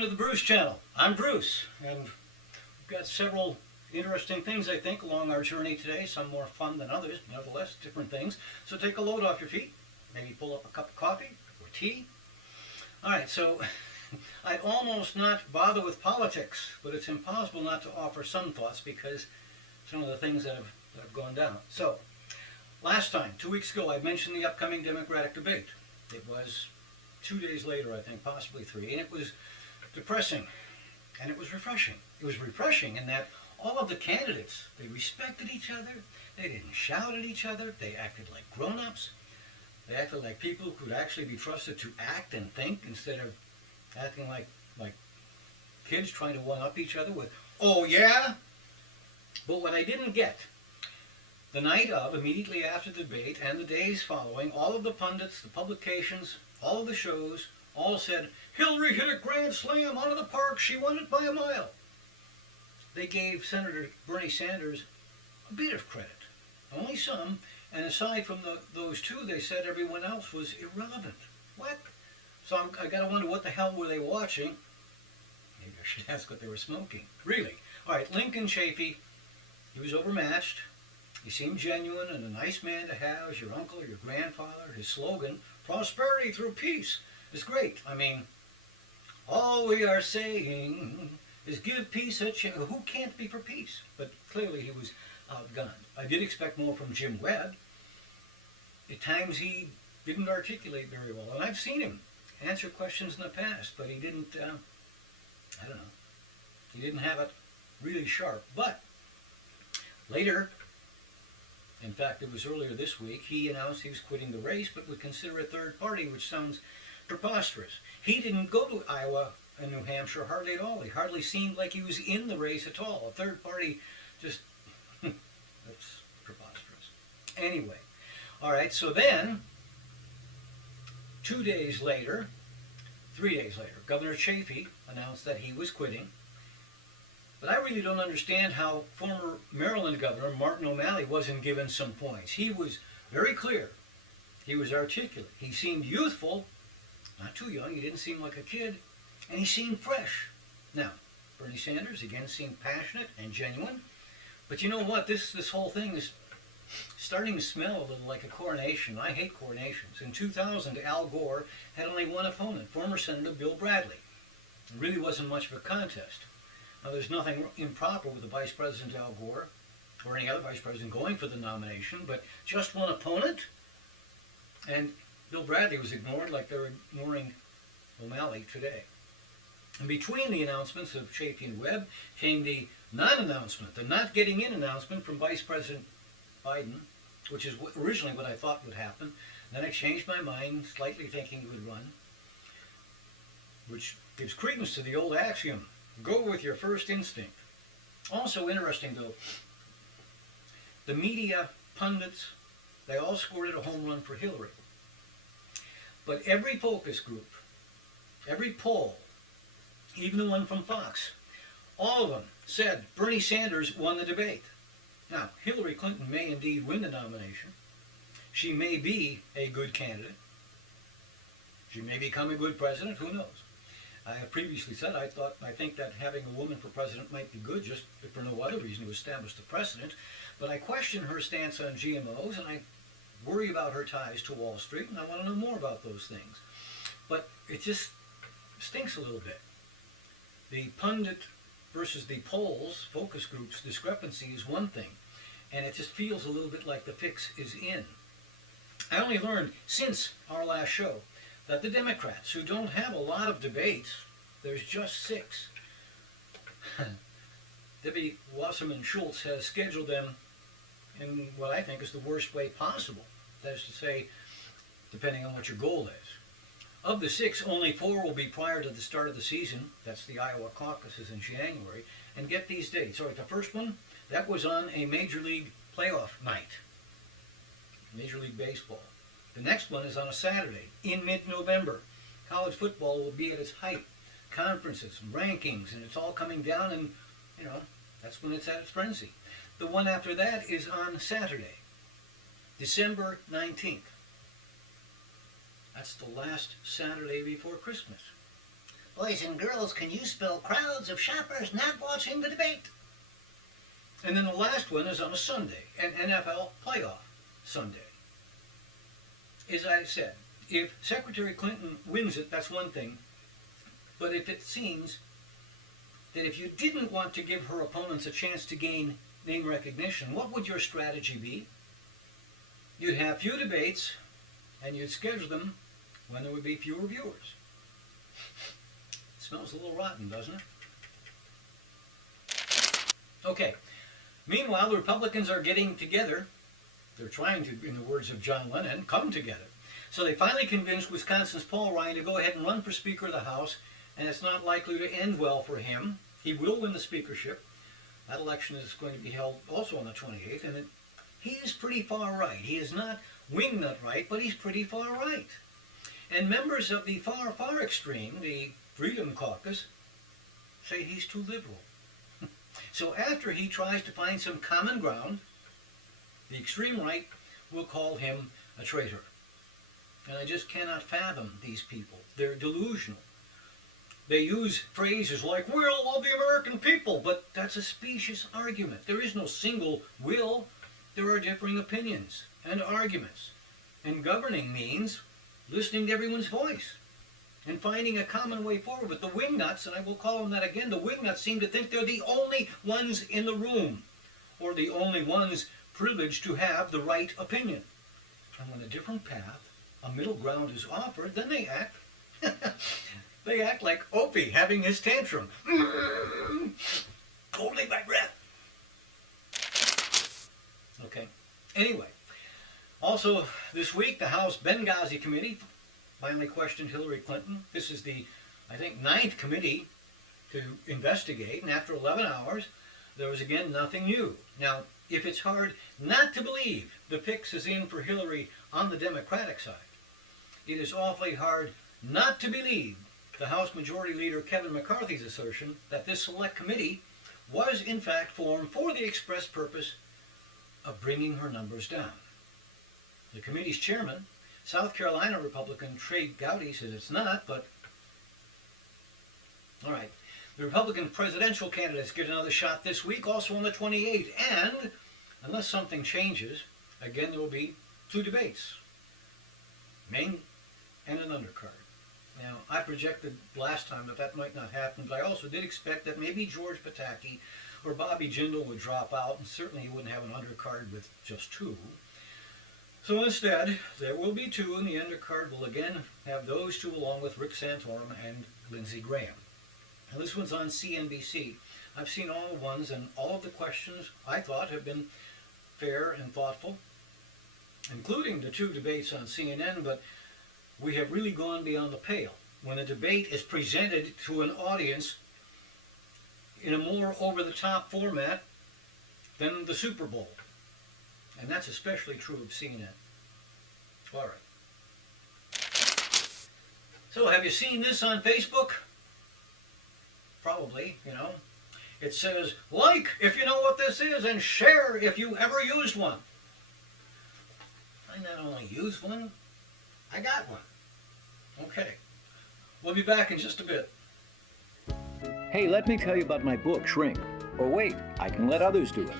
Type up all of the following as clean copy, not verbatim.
Welcome to the Bruce channel. I'm Bruce, and we've got several interesting things, I think, along our journey today. Some more fun than others, but nevertheless, different things. So take a load off your feet, maybe pull up a cup of coffee or tea. All right, so I'd almost not bother with politics, but it's impossible not to offer some thoughts because some of the things that have gone down. So, last time, 2 weeks ago, I mentioned the upcoming Democratic debate. It was 2 days later, I think, possibly 3, and it was depressing, and it was refreshing. It was refreshing in that all of the candidates, they respected each other, they didn't shout at each other, they acted like grown-ups, they acted like people who could actually be trusted to act and think instead of acting like kids trying to one-up each other with, "Oh yeah?" But what I didn't get, the night of, immediately after the debate, and the days following, all of the pundits, the publications, all of the shows, all said, "Hillary hit a grand slam out of the park, she won it by a mile." They gave Senator Bernie Sanders a bit of credit, only some, and aside from those two, they said everyone else was irrelevant. What? So I gotta wonder, what the hell were they watching? Maybe I should ask what they were smoking. Really? All right, Lincoln Chafee, he was overmatched. He seemed genuine and a nice man to have as your uncle or your grandfather. His slogan, "Prosperity through peace," is great. I mean, all we are saying is give peace a chance. Who can't be for peace? But clearly he was outgunned. I did expect more from Jim Webb. At times he didn't articulate very well, and I've seen him answer questions in the past, but he didn't, I don't know, he didn't have it really sharp. But later, in fact, it was earlier this week, he announced he was quitting the race, but would consider a third party, which sounds preposterous. He didn't go to Iowa and New Hampshire hardly at all. He hardly seemed like he was in the race at all. A third party, just, that's preposterous. Anyway, all right, so then, 2 days later, 3 days later, Governor Chafee announced that he was quitting. But I really don't understand how former Maryland Governor Martin O'Malley wasn't given some points. He was very clear. He was articulate. He seemed youthful, not too young. He didn't seem like a kid. And he seemed fresh. Now, Bernie Sanders, again, seemed passionate and genuine. But you know what? This whole thing is starting to smell a little like a coronation. I hate coronations. In 2000, Al Gore had only one opponent, former Senator Bill Bradley. It really wasn't much of a contest. Now, there's nothing improper with the Vice President Al Gore or any other Vice President going for the nomination, but just one opponent, and Bill Bradley was ignored like they're ignoring O'Malley today. And between the announcements of Chafee and Webb came the non-announcement, the not getting in announcement from Vice President Biden, which is originally what I thought would happen. Then I changed my mind, slightly thinking he would run, which gives credence to the old axiom, go with your first instinct. Also interesting, though, the media, pundits, they all scored a home run for Hillary. But every focus group, every poll, even the one from Fox, all of them said Bernie Sanders won the debate. Now, Hillary Clinton may indeed win the nomination. She may be a good candidate. She may become a good president, who knows? I have previously said I think that having a woman for president might be good, just if for no other reason to establish the precedent. But I question her stance on GMOs, and I worry about her ties to Wall Street, and I want to know more about those things. But it just stinks a little bit. The pundit versus the polls, focus groups, discrepancy is one thing, and it just feels a little bit like the fix is in. I only learned since our last show that the Democrats, who don't have a lot of debates, there's just 6. Debbie Wasserman Schultz has scheduled them in what I think is the worst way possible. That is to say, depending on what your goal is. Of the 6, only 4 will be prior to the start of the season. That's the Iowa caucuses in January. And get these dates. All right, the first one, that was on a Major League playoff night. Major League Baseball. The next one is on a Saturday in mid-November. College football will be at its height. Conferences, rankings, and it's all coming down, and, you know, that's when it's at its frenzy. The one after that is on Saturday, December 19th. That's the last Saturday before Christmas. Boys and girls, can you spell crowds of shoppers not watching the debate? And then the last one is on a Sunday, an NFL playoff Sunday. As I said, if Secretary Clinton wins it, that's one thing. But if it seems that if you didn't want to give her opponents a chance to gain name recognition, what would your strategy be? You'd have few debates, and you'd schedule them when there would be fewer viewers. It smells a little rotten, doesn't it? Okay. Meanwhile, the Republicans are getting together. They're trying to, in the words of John Lennon, come together. So they finally convinced Wisconsin's Paul Ryan to go ahead and run for Speaker of the House, and it's not likely to end well for him. He will win the speakership. That election is going to be held also on the 28th, and he is pretty far right. He is not wingnut right, but he's pretty far right. And members of the far, far extreme, the Freedom Caucus, say he's too liberal. So after he tries to find some common ground, the extreme right will call him a traitor. And I just cannot fathom these people. They're delusional. They use phrases like, we all love the American people, but that's a specious argument. There is no single will. There are differing opinions and arguments. And governing means listening to everyone's voice and finding a common way forward. But the wingnuts, and I will call them that again, the wingnuts seem to think they're the only ones in the room, or the only ones privileged to have the right opinion. And when a different path, a middle ground is offered, then they act they act like Opie having his tantrum. Holding my breath. Okay. Anyway, also this week the House Benghazi Committee finally questioned Hillary Clinton. This is the, I think, 9th committee to investigate, and after 11 hours, there was again nothing new. Now, if it's hard not to believe the fix is in for Hillary on the Democratic side, it is awfully hard not to believe the House Majority Leader Kevin McCarthy's assertion that this select committee was in fact formed for the express purpose of bringing her numbers down. The committee's chairman, South Carolina Republican Trey Gowdy, says it's not, but all right. The Republican presidential candidates get another shot this week, also on the 28th, and unless something changes, again there will be 2 debates, main and an undercard. Now, I projected last time that that might not happen, but I also did expect that maybe George Pataki or Bobby Jindal would drop out, and certainly he wouldn't have an undercard with just 2. So instead, there will be 2, and the undercard will again have those 2 along with Rick Santorum and Lindsey Graham. Now this one's on CNBC. I've seen all the ones, and all of the questions I thought have been fair and thoughtful, including the 2 debates on CNN, but we have really gone beyond the pale when a debate is presented to an audience in a more over-the-top format than the Super Bowl. And that's especially true of CNN. All right. So have you seen this on Facebook? Probably, you know. It says, like if you know what this is, and share if you ever used one. I not only used one, I got one. Okay. We'll be back in just a bit. Hey, let me tell you about my book, Shrink. Or wait, I can let others do it.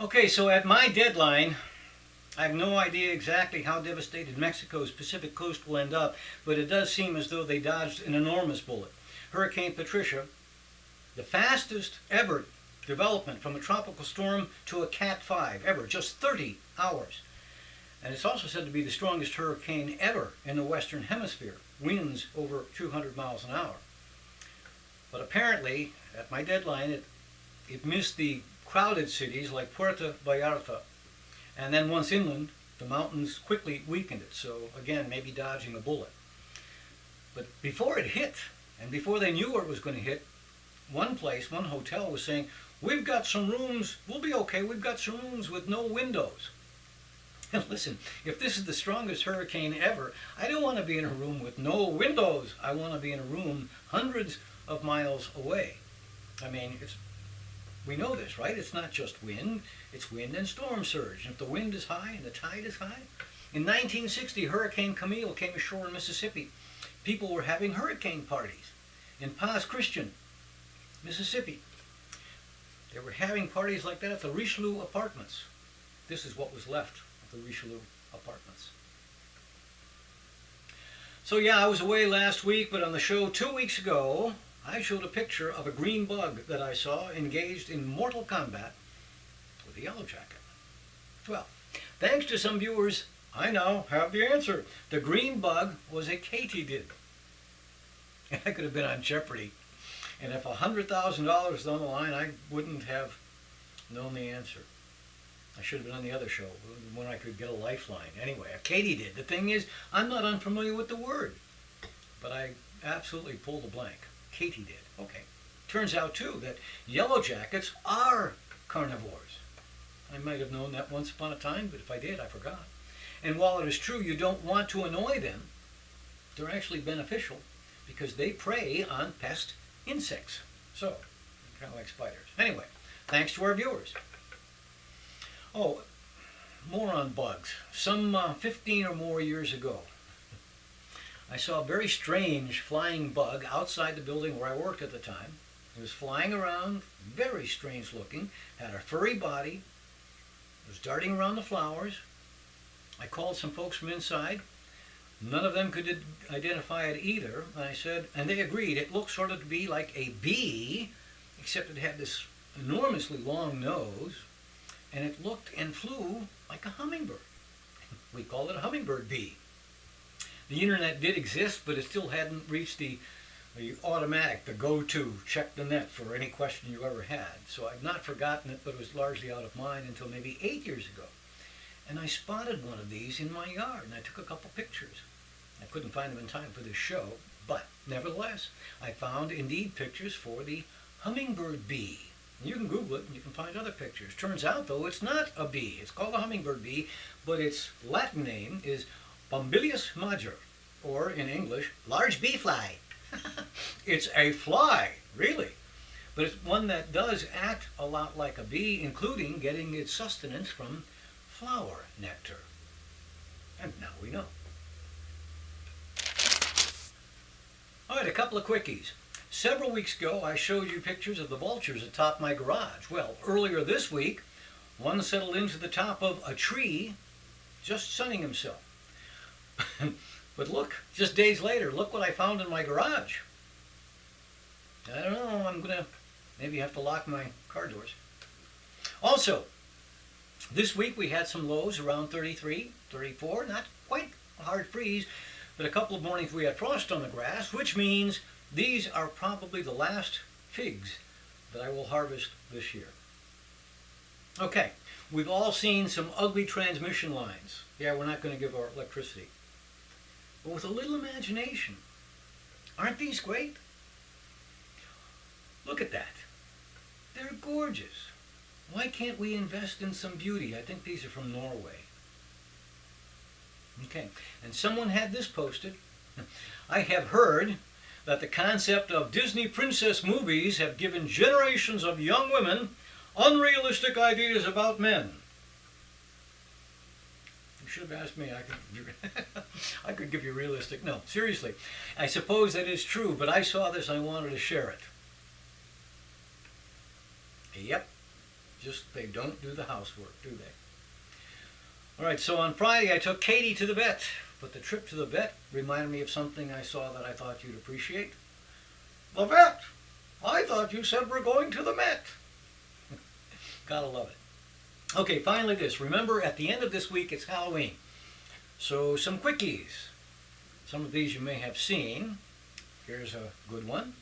Okay, so at my deadline, I have no idea exactly how devastated Mexico's Pacific coast will end up, but it does seem as though they dodged an enormous bullet. Hurricane Patricia, the fastest ever development from a tropical storm to a Cat 5 ever, just 30 hours. And it's also said to be the strongest hurricane ever in the Western Hemisphere, winds over 200 miles an hour. But apparently, at my deadline, it missed the crowded cities like Puerto Vallarta. And then once inland, the mountains quickly weakened it. So again, maybe dodging a bullet. But before it hit, and before they knew where it was going to hit, one hotel was saying, we've got some rooms, we'll be okay, we've got some rooms with no windows. And listen, if this is the strongest hurricane ever, I don't want to be in a room with no windows. I want to be in a room hundreds of miles away. I mean, we know this, right? It's not just wind, it's wind and storm surge. And if the wind is high and the tide is high. In 1960, Hurricane Camille came ashore in Mississippi. People were having hurricane parties in Pass Christian, Mississippi. They were having parties like that at the Richelieu Apartments. This is what was left of the Richelieu Apartments. So yeah, I was away last week, but on the show 2 weeks ago, I showed a picture of a green bug that I saw engaged in mortal combat with a yellow jacket. Well, thanks to some viewers, I now have the answer. The green bug was a katydid. I could have been on Jeopardy. And if $100,000 was on the line, I wouldn't have known the answer. I should have been on the other show, when I could get a lifeline. Anyway, a katydid. The thing is, I'm not unfamiliar with the word, but I absolutely pulled a blank. Katydid. Okay. Turns out, too, that yellow jackets are carnivores. I might have known that once upon a time, but if I did, I forgot. And while it is true you don't want to annoy them, they're actually beneficial because they prey on pest insects. So, kind of like spiders. Anyway, thanks to our viewers. Oh, more on bugs. Some 15 or more years ago, I saw a very strange flying bug outside the building where I worked at the time. It was flying around, very strange looking, had a furry body, was darting around the flowers. I called some folks from inside. None of them could identify it either. And I said, and they agreed, it looked sort of to be like a bee, except it had this enormously long nose, and it looked and flew like a hummingbird. We called it a hummingbird bee. The internet did exist, but it still hadn't reached the automatic, the go-to, check the net for any question you ever had. So I've not forgotten it, but it was largely out of mind until maybe 8 years ago. And I spotted one of these in my yard, and I took a couple pictures. I couldn't find them in time for this show, but nevertheless, I found indeed pictures for the hummingbird bee. You can Google it and you can find other pictures. Turns out, though, it's not a bee. It's called a hummingbird bee, but its Latin name is Bombilius major, or in English, large bee fly. It's a fly, really. But it's one that does act a lot like a bee, including getting its sustenance from flower nectar. And now we know. All right, a couple of quickies. Several weeks ago, I showed you pictures of the vultures atop my garage. Well, earlier this week, one settled into the top of a tree, just sunning himself. But look, just days later, look what I found in my garage. I don't know, I'm going to maybe have to lock my car doors. Also, this week we had some lows around 33, 34, not quite a hard freeze, but a couple of mornings we had frost on the grass, which means these are probably the last figs that I will harvest this year. Okay, we've all seen some ugly transmission lines. Yeah, we're not going to give our electricity. But with a little imagination, aren't these great? Look at that. They're gorgeous. Why can't we invest in some beauty? I think these are from Norway. Okay, and someone had this posted. I have heard that the concept of Disney princess movies have given generations of young women unrealistic ideas about men. You should have asked me. I could give you realistic. No, seriously. I suppose that is true, but I saw this and I wanted to share it. Yep. Just they don't do the housework, do they? All right, so on Friday I took Katie to the vet, but the trip to the vet reminded me of something I saw that I thought you'd appreciate. The vet! I thought you said we're going to the Met. Gotta love it. Okay, finally this. Remember, at the end of this week, it's Halloween. So some quickies. Some of these you may have seen. Here's a good one.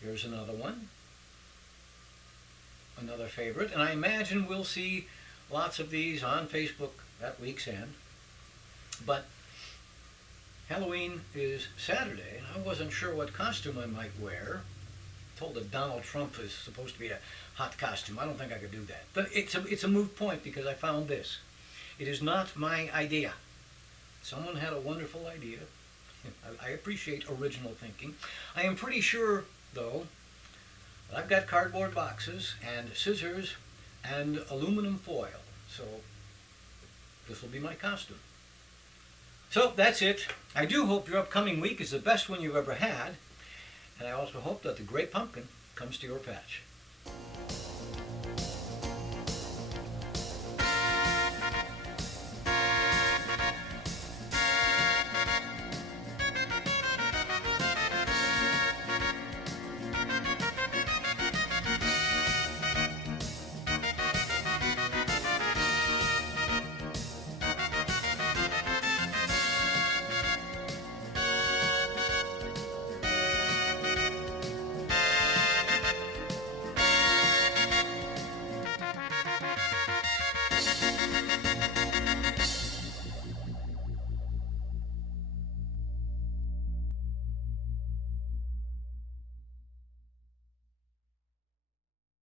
Here's another one. Another favorite. And I imagine we'll see lots of these on Facebook at week's end. But Halloween is Saturday, and I wasn't sure what costume I might wear. Told that Donald Trump is supposed to be a hot costume. I don't think I could do that. But it's a moot point because I found this. It is not my idea. Someone had a wonderful idea. I appreciate original thinking. I am pretty sure, though, that I've got cardboard boxes and scissors and aluminum foil. So this will be my costume. So that's it. I do hope your upcoming week is the best one you've ever had. And I also hope that the great pumpkin comes to your patch.